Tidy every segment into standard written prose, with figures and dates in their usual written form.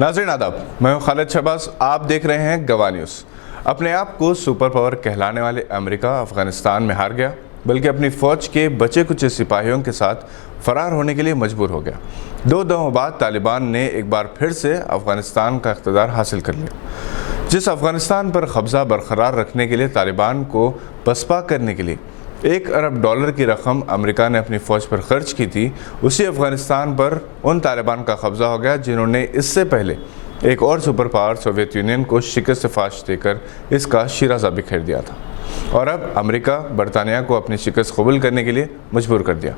नाज़रीन आदाब, मैं हूं खालिद शहबाज। आप देख रहे हैं गवाह न्यूज़। अपने आप को सुपर पावर कहलाने वाले अमेरिका अफ़गानिस्तान में हार गया, बल्कि अपनी फ़ौज के बचे कुछ सिपाहियों के साथ फ़रार होने के लिए मजबूर हो गया। 2 दौर बाद तालिबान ने एक बार फिर से अफ़गानिस्तान का इक़्तिदार हासिल कर लिया। जिस अफ़गानिस्तान पर कब्ज़ा बरकरार रखने के लिए तालिबान को पसपा करने के लिए $1 अरब की रकम अमेरिका ने अपनी फ़ौज पर खर्च की थी, उसी अफ़गानिस्तान पर उन तालिबान का कब्ज़ा हो गया जिन्होंने इससे पहले एक और सुपर पावर सोवियत यूनियन को शिकस्त फाश देकर इसका शिराज़ा बिखेर दिया था, और अब अमेरिका बरतानिया को अपनी शिकस्त कबूल करने के लिए मजबूर कर दिया।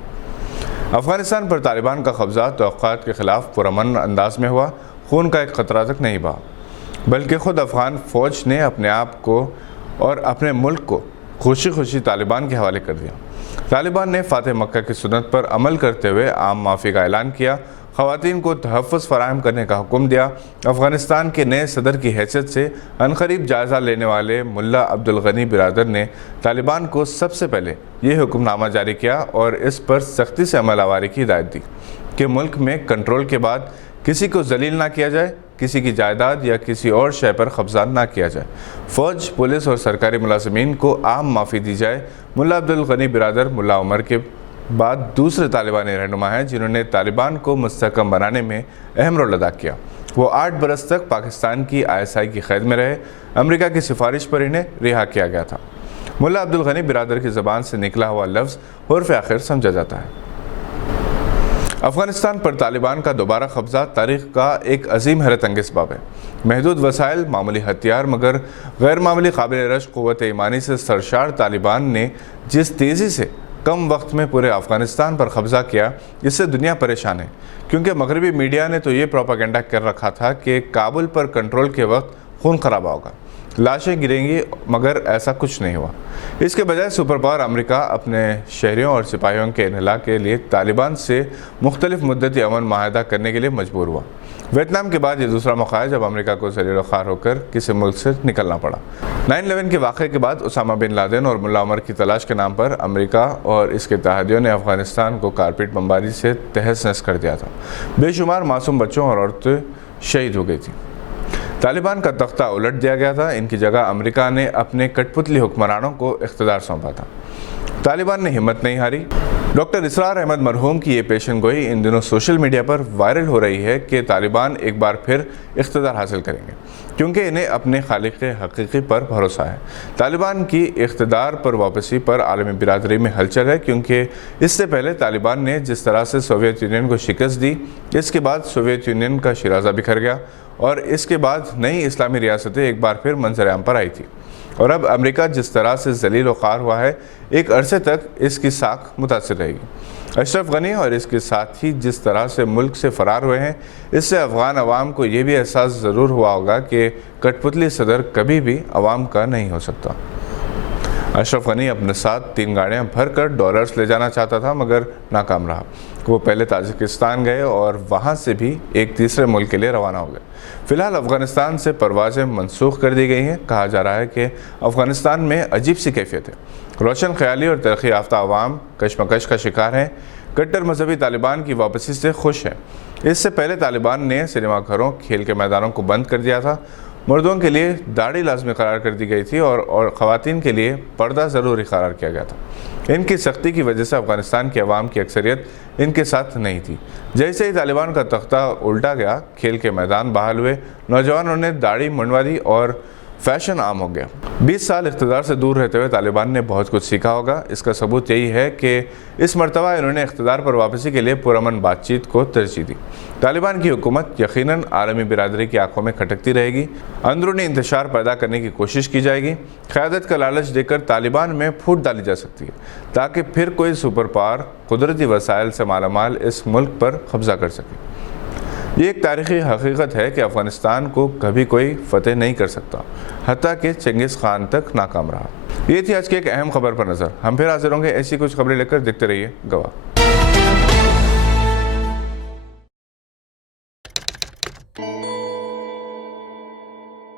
अफ़गानिस्तान पर तालिबान का कब्ज़ा तवक्कुआत के ख़िलाफ़ पुरअमन अंदाज में हुआ। खून का एक ख़तरा तक नहीं बहा, बल्कि ख़ुद अफ़गान फ़ौज ने अपने आप को और अपने मुल्क को खुशी खुशी तालिबान के हवाले कर दिया। तालिबान ने फ़ातह मक्का की सुन्नत पर अमल करते हुए आम माफ़ी का ऐलान किया, ख़वातीन को तहफ़्फ़ुज़ फ़राहम करने का हुक्म दिया। अफ़गानिस्तान के नए सदर की हैसियत से अनक़रीब जायज़ा लेने वाले मुल्ला अब्दुल गनी बिरादर ने तालिबान को सबसे पहले ये हुक्मनामा जारी किया और इस पर सख्ती से अमल आवारी की हिदायत दी कि मुल्क में कंट्रोल के बाद किसी को जलील ना किया जाए, किसी की जायदाद या किसी और शय पर कब्ज़ा ना किया जाए, फ़ौज, पुलिस और सरकारी मुलाज़िमीन को आम माफ़ी दी जाए। मुल्ला अब्दुल गनी बिरादर मुल्ला उमर के बाद दूसरे तालिबानी रहनुमा हैं जिन्होंने तालिबान को मुस्तहकम बनाने में अहम रोल अदा किया। वो 8 बरस तक पाकिस्तान की ISI की क़ैद में रहे। अमेरिका की सिफारिश पर इन्हें रिहा किया गया था। मुल्ला अब्दुल गनी बिरादर की ज़बान से निकला हुआ लफ्ज़ हुर्फ़ आखिर समझा जाता है। अफ़गानिस्तान पर तालिबान का दोबारा कब्ज़ा तारीख़ का एक अजीम हैरत अंगेज़ बाब है। महदूद वसाइल, मामूली हथियार मगर गैर मामूली काबिल रश क़ुव्वत ईमानी से सरशार तालिबान ने जिस तेज़ी से कम वक्त में पूरे अफ़गानिस्तान पर कब्ज़ा किया, इससे दुनिया परेशान है, क्योंकि मगरबी मीडिया ने तो ये प्रोपेगेंडा कर रखा था कि काबुल पर कंट्रोल के वक्त खून खराबा होगा, लाशें गिरेंगी, मगर ऐसा कुछ नहीं हुआ। इसके बजाय सुपर पावर अमेरिका अपने शहरियों और सिपाहियों के इन्हला के लिए तालिबान से मुख्तलिफ मुद्दती अमन माहिदा करने के लिए मजबूर हुआ। वियतनाम के बाद ये दूसरा मौका है जब अमेरिका को ज़लील-ओ-ख़ार होकर किसी मुल्क से निकलना पड़ा। 9/11 के वाक़े के बाद उसामा बिन लादेन और मुल्ला उमर की तलाश के नाम पर अमेरिका और इसके इत्तेहादियों ने अफ़गानिस्तान को कारपेट बमबारी से तहस नहस कर दिया था। बेशुमार मासूम बच्चों और औरतें शहीद हो गई थी। तालिबान का तख्ता उलट दिया गया था। इनकी जगह अमेरिका ने अपने कठपुतली हुक्मरानों को इख्तिदार सौंपा था। तालिबान ने हिम्मत नहीं हारी। डॉक्टर इसरार अहमद मरहूम की ये पेशन गोई इन दिनों सोशल मीडिया पर वायरल हो रही है कि तालिबान एक बार फिर इख्तिदार हासिल करेंगे, क्योंकि इन्हें अपने खालिक हकीकी पर भरोसा है। तालिबान की इख्तिदार पर वापसी पर आलमी बिरादरी में हलचल है, क्योंकि इससे पहले तालिबान ने जिस तरह से सोवियत यूनियन को शिकस्त दी, इसके बाद सोवियत यूनियन का शिराज़ा बिखर गया और इसके बाद नई इस्लामी रियासतें एक बार फिर मंजर-ए-आम पर आई थी। और अब अमेरिका जिस तरह से ज़लील-ओ-ख़ार हुआ है, एक अरसे तक इसकी साख मुतासिर रहेगी। अशरफ गनी और इसके साथी जिस तरह से मुल्क से फ़रार हुए हैं, इससे अफ़गान अवाम को ये भी एहसास ज़रूर हुआ होगा कि कठपुतली सदर कभी भी अवाम का नहीं हो सकता। अशरफ गनी अपने साथ 3 गाड़ियाँ भर कर डॉलर्स ले जाना चाहता था, मगर नाकाम रहा। वो पहले ताजिकिस्तान गए और वहाँ से भी एक तीसरे मुल्क के लिए रवाना हो गए। फ़िलहाल अफ़गानिस्तान से परवाज़ें मनसूख कर दी गई हैं। कहा जा रहा है कि अफ़गानिस्तान में अजीब सी कैफियत है। रोशन ख्याली और तरक्की याफ्ता अवाम कशमकश का शिकार हैं। कट्टर मजहबी तालिबान की वापसी से खुश हैं। इससे पहले तालिबान ने सिनेमा घरों, खेल के मैदानों को बंद कर दिया था। मर्दों के लिए दाढ़ी लाजमी करार कर दी गई थी और ख़वातीन के लिए पर्दा ज़रूरी करार किया गया था। इनकी सख्ती की वजह से अफ़गानिस्तान की अवाम की अक्सरियत इनके साथ नहीं थी। जैसे ही तालिबान का तख्ता उल्टा गया, खेल के मैदान बहाल हुए, नौजवानों ने दाढ़ी मंडवा दी और फैशन आम हो गया। 20 साल इख्तिदार से दूर रहते हुए तालिबान ने बहुत कुछ सीखा होगा। इसका सबूत यही है कि इस मरतबा इन्होंने इख्तिदार पर वापसी के लिए पुरअमन बातचीत को तरजीह दी। तालिबान की हुकूमत यकीनन आलमी बिरादरी की आंखों में खटकती रहेगी। अंदरूनी इंतशार पैदा करने की कोशिश की जाएगी। क़यादत का लालच देकर तालिबान में फूट डाली जा सकती है, ताकि फिर कोई सुपर पावर कुदरती वसाइल से मालामाल इस मुल्क पर कब्ज़ा कर सके। ये एक तारीख़ी हकीकत है कि अफ़गानिस्तान को कभी कोई फ़तेह नहीं कर सकता, हत्ता कि चंगेज़ खान तक नाकाम रहा। ये थी आज की एक अहम खबर पर नज़र। हम फिर हाज़िर होंगे ऐसी कुछ खबरें लेकर। देखते रहिए गवाह।